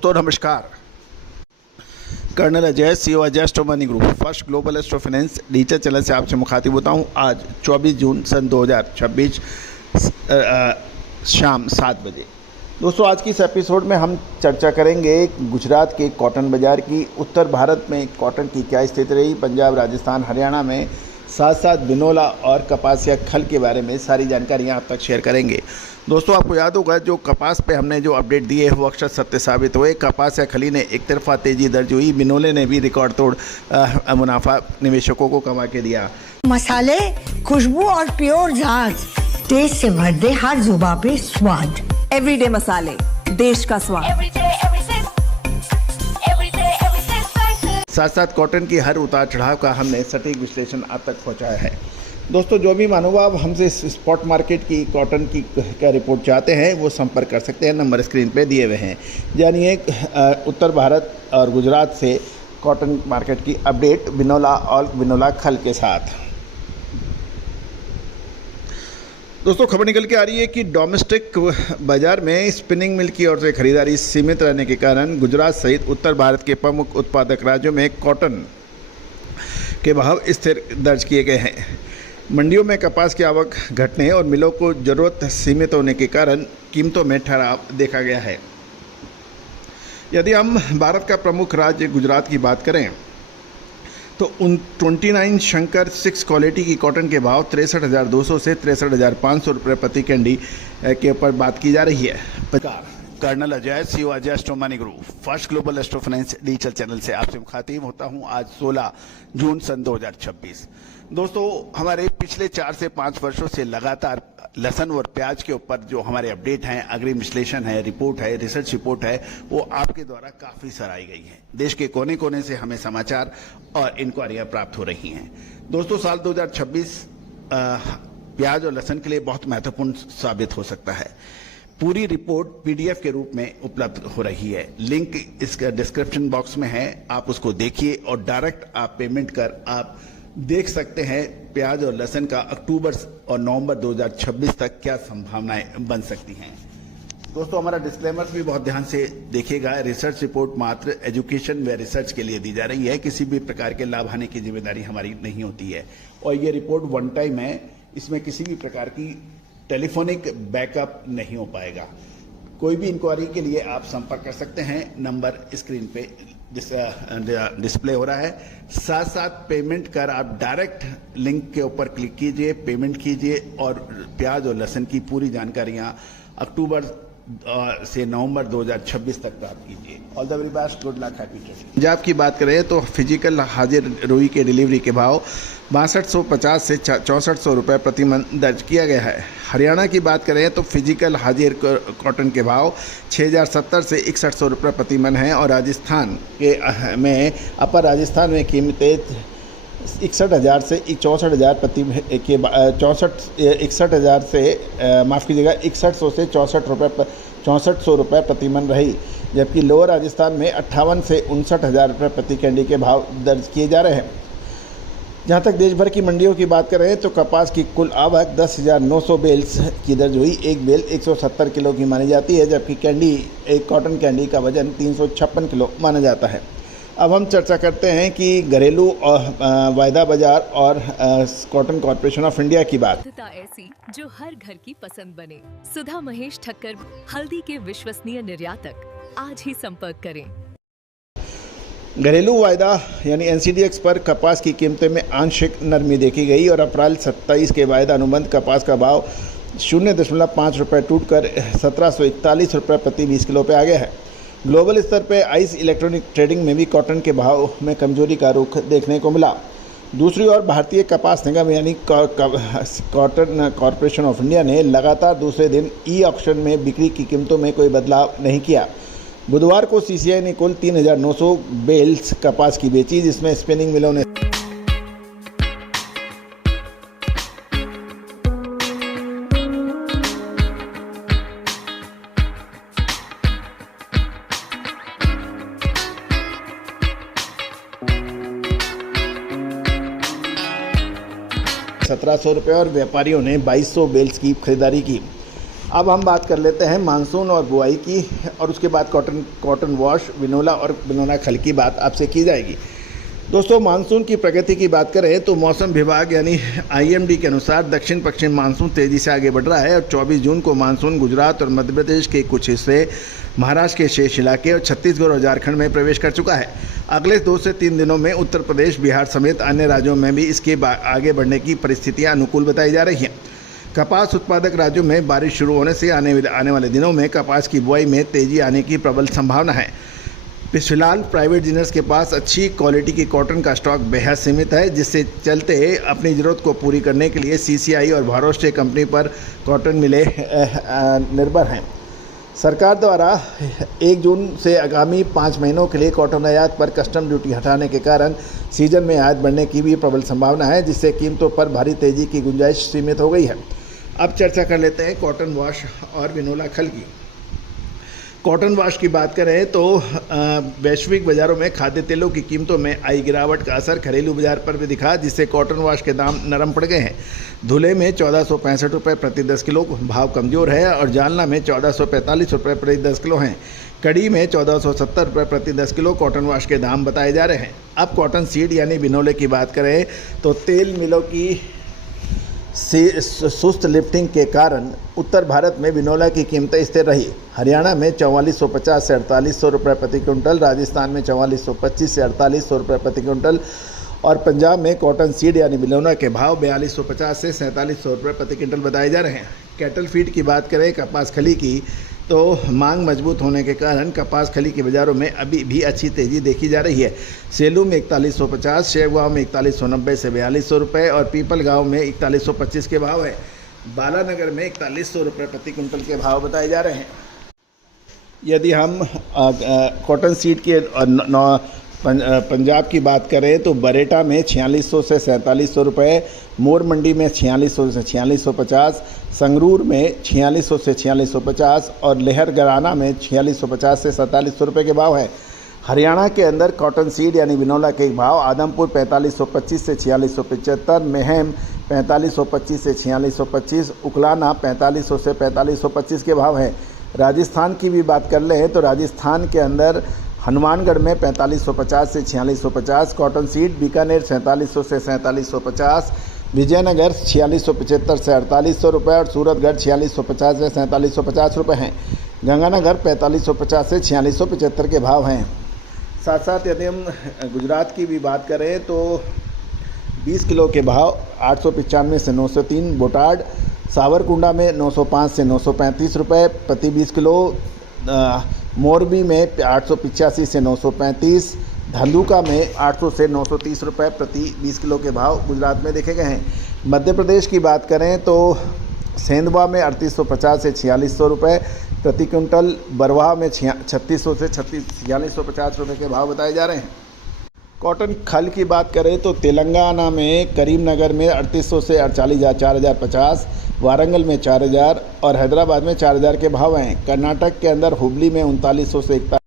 दोस्तों नमस्कार। Colonel Ajay, CEO Ajay astro money group, first global astro finance digital channel से आपसे मुखातिब होता हूं। आज 24 जून सन 2026 शाम 7 बजे। दोस्तों आज की इस एपिसोड में हम चर्चा करेंगे गुजरात के कॉटन बाज़ार की। उत्तर भारत में कॉटन की क्या स्थिति रही, पंजाब, राजस्थान, हरियाणा में, साथ साथ बिनोला और कपास या खल के बारे में सारी जानकारियाँ आप तक शेयर करेंगे। दोस्तों आपको याद होगा जो कपास पे हमने जो अपडेट दिए हैं वो अक्सर सत्य साबित हुए। कपास या खली ने एक तरफा तेजी दर्ज हुई, बिनोले ने भी रिकॉर्ड तोड़ मुनाफा निवेशकों को कमा के दिया। मसाले, खुशबू और प्योर झाग, टेस्ट से भर दे हर जुबां पे स्वाद। एवरीडे मसाले, देश का स्वाद। साथ साथ कॉटन की हर उतार चढ़ाव का हमने सटीक विश्लेषण आप तक पहुंचाया है। दोस्तों जो भी महानुभाव हमसे स्पॉट मार्केट की कॉटन की क्या रिपोर्ट चाहते हैं वो संपर्क कर सकते हैं, नंबर स्क्रीन पे दिए हुए हैं। जानिए उत्तर भारत और गुजरात से कॉटन मार्केट की अपडेट बिनोला और बिनोला खल के साथ। दोस्तों खबर निकल के आ रही है कि डोमेस्टिक बाजार में स्पिनिंग मिल की ओर से खरीदारी सीमित रहने के कारण गुजरात सहित उत्तर भारत के प्रमुख उत्पादक राज्यों में कॉटन के भाव स्थिर दर्ज किए गए हैं। मंडियों में कपास की आवक घटने और मिलों को ज़रूरत सीमित होने के कारण कीमतों में ठहराव देखा गया है। यदि हम भारत का प्रमुख राज्य गुजरात की बात करें तो 29 शंकर 6 क्वालिटी की कॉटन के भाव 63,200 से 63,500 रुपये प्रति कैंडी के ऊपर बात की जा रही है। Colonel Ajay, CEO Ajay astro money group, first global astro finance digital channel से आपसे मुखातिब होता हूं आज 16 जून सन 2026। दोस्तों हमारे पिछले 4 से 5 वर्षों से लगातार लहसुन और प्याज के ऊपर जो हमारे अपडेट हैं, अग्रिम विश्लेषण है, रिपोर्ट है, रिसर्च रिपोर्ट है, वो आपके द्वारा काफ़ी सराही गई है। देश के कोने कोने से हमें समाचार और इंक्वायरियाँ प्राप्त हो रही हैं। दोस्तों साल 2026 प्याज और लहसुन के लिए बहुत महत्वपूर्ण साबित हो सकता है। पूरी रिपोर्ट पीडीएफ के रूप में उपलब्ध हो रही है, लिंक इसका डिस्क्रिप्शन बॉक्स में है, आप उसको देखिए और डायरेक्ट आप पेमेंट कर आप देख सकते हैं प्याज और लहसुन का अक्टूबर और नवंबर 2026 तक क्या संभावनाएं बन सकती हैं। दोस्तों हमारा डिस्क्लेमर्स भी बहुत ध्यान से देखिएगा। रिसर्च रिपोर्ट मात्र एजुकेशन व रिसर्च के लिए दी जा रही है, किसी भी प्रकार के लाभ हानि की जिम्मेदारी हमारी नहीं होती है और ये रिपोर्ट वन टाइम है, इसमें किसी भी प्रकार की टेलीफोनिक बैकअप नहीं हो पाएगा। कोई भी इंक्वायरी के लिए आप संपर्क कर सकते हैं, नंबर स्क्रीन पे डिस्प्ले हो रहा है। साथ साथ पेमेंट कर आप डायरेक्ट लिंक के ऊपर क्लिक कीजिए, पेमेंट कीजिए और प्याज और लहसुन की पूरी जानकारियां अक्टूबर से नवंबर 2026 तक प्राप्त कीजिए। All the very best, good luck, happy trading. Punjab की बात करें तो फिजिकल हाजिर रुई के डिलीवरी के भाव 6250 से 6400 रुपये प्रति मन दर्ज किया गया है। हरियाणा की बात करें तो फिजिकल हाजिर कॉटन के भाव 6070 से 6100 रुपये प्रति मन है और राजस्थान के में अपर राजस्थान में कीमतें 61,000 से 64,000 प्रति के 61,000 से माफ़ कीजिएगा 6100 से 6400 रुपये प्रति मन रही, जबकि लोअर राजस्थान में 58 से 59,000 रुपये प्रति कैंडी के भाव दर्ज किए जा रहे हैं। जहाँ तक देश भर की मंडियों की बात करें तो कपास की कुल आवक 10,900 बेल्स की दर्ज हुई। एक बेल 170 किलो की मानी जाती है, जबकि कैंडी एक कॉटन कैंडी का वजन 356 किलो माना जाता है। अब हम चर्चा करते हैं कि घरेलू और वायदा बाजार और कॉटन कॉर्पोरेशन ऑफ इंडिया की बात। ऐसी जो हर घर की पसंद बने। सुधा महेश ठक्कर, हल्दी के विश्वसनीय निर्यातक। आज ही संपर्क करें। घरेलू वायदा यानी एनसीडीएक्स पर कपास की कीमतें में आंशिक नरमी देखी गई और अप्रैल 27 के वायदा अनुबंध कपास का भाव 0.5 रुपये टूटकर 1741 रुपये प्रति 20 किलो पे आ गया है। ग्लोबल स्तर पे आइस इलेक्ट्रॉनिक ट्रेडिंग में भी कॉटन के भाव में कमजोरी का रुख देखने को मिला। दूसरी ओर भारतीय कपास निगम यानी कॉटन कॉर्पोरेशन ऑफ इंडिया ने लगातार दूसरे दिन ई ऑक्शन में बिक्री की कीमतों में कोई बदलाव नहीं किया। बुधवार को सीसीआई ने कुल 3,900 बेल्स कपास की बेची, जिसमें स्पिनिंग मिलों ने 1,700 रुपये और व्यापारियों ने 2,200 बेल्स की खरीदारी की। अब हम बात कर लेते हैं मानसून और बुआई की, और उसके बाद कॉटन वॉश, विनोला और विनोला खल की बात आपसे की जाएगी। दोस्तों, मानसून की प्रगति की बात करें तो मौसम विभाग यानी IMD के अनुसार दक्षिण पश्चिम मानसून तेज़ी से आगे बढ़ रहा है और 24 जून को मानसून गुजरात और मध्य प्रदेश के कुछ हिस्से, महाराष्ट्र के शेष इलाके और छत्तीसगढ़ और झारखंड में प्रवेश कर चुका है। अगले 2 से 3 दिनों में उत्तर प्रदेश, बिहार समेत अन्य राज्यों में भी इसके आगे बढ़ने की परिस्थितियाँ अनुकूल बताई जा रही हैं। कपास उत्पादक राज्यों में बारिश शुरू होने से आने वाले दिनों में कपास की बुआई में तेज़ी आने की प्रबल संभावना है। फिलहाल प्राइवेट डीलर्स के पास अच्छी क्वालिटी की कॉटन का स्टॉक बेहद सीमित है, जिससे चलते अपनी ज़रूरत को पूरी करने के लिए CCI और भारत कंपनी पर कॉटन मिलें निर्भर हैं। सरकार द्वारा 1 जून से आगामी 5 महीनों के लिए कॉटन आयात पर कस्टम ड्यूटी हटाने के कारण सीजन में आयात बढ़ने की भी प्रबल संभावना है, जिससे कीमतों पर भारी तेज़ी की गुंजाइश सीमित हो गई है। अब चर्चा कर लेते हैं कॉटन वॉश और विनोला खल की। कॉटन वॉश की बात करें तो वैश्विक बाज़ारों में खाद्य तेलों की कीमतों में आई गिरावट का असर घरेलू बाजार पर भी दिखा, जिससे कॉटन वॉश के दाम नरम पड़ गए हैं। धुले में 1465 रुपये प्रति 10 किलो भाव कमज़ोर है और जालना में 1445 रुपये प्रति 10 किलो हैं। कड़ी में 1470 रुपये प्रति 10 किलो कॉटन वॉश के दाम बताए जा रहे हैं। अब कॉटन सीड यानी विनोले की बात करें तो तेल मिलों की सुस्त लिफ्टिंग के कारण उत्तर भारत में विनोला की कीमतें स्थिर रही। हरियाणा में 4450 से 4800 रुपये प्रति क्विंटल, राजस्थान में 4425 से 4800 रुपये प्रति क्विंटल और पंजाब में कॉटन सीड यानी विनोला के भाव 4250 से 4700 रुपये प्रति क्विंटल बताए जा रहे हैं। कैटल फीड की बात करें कपास खली की तो मांग मजबूत होने के कारण कपास खली के बाज़ारों में अभी भी अच्छी तेज़ी देखी जा रही है। सेलू में 4150, शेवगांव में 4190 से 4200 रुपये और पीपल गांव में 4125 के भाव है। बालानगर में 4100 रुपये प्रति क्विंटल के भाव बताए जा रहे हैं। यदि हम कॉटन सीड के पंजाब की बात करें तो बरेटा में 4600 से 4700 रुपये, मोर मंडी में 4600 से 4650, संगरूर में 4600 से 4650 और लहरगराना में 4650 से 4700 रुपये के भाव है। हरियाणा के अंदर कॉटन सीड यानी विनोला के भाव आदमपुर 4525 से 4675, महम 4525 से 4625, उकलाना 4500 से 4525 के भाव हैं। राजस्थान की भी बात कर लें तो राजस्थान के अंदर हनुमानगढ़ में 4550 से 4650 कॉटन सीड, बीकानेर 4700 से 4750, विजयनगर 4675 से 4800 रुपये और सूरतगढ़ 4650 से 4750 रुपये हैं। गंगानगर 4550 से 4675 के भाव हैं। साथ साथ यदि हम गुजरात की भी बात करें तो 20 किलो के भाव 895 से 903, बोटाड सावरकुंडा में 905 से 935 रुपये प्रति 20 किलो, मोरबी में 885 से 935, धंधुका में 800 से 930 रुपये प्रति 20 किलो के भाव गुजरात में देखे गए हैं। मध्य प्रदेश की बात करें तो सेंधवा में 3850 से 4600 रुपये प्रति क्विंटल, बरवाहा में 3600 से 4650 रुपये के भाव बताए जा रहे हैं। कॉटन खल की बात करें तो तेलंगाना में करीमनगर में 3800 से 48,000 4050, वारंगल में 4000 और हैदराबाद में 4000 के भाव हैं। कर्नाटक के अंदर हुबली में 3900 से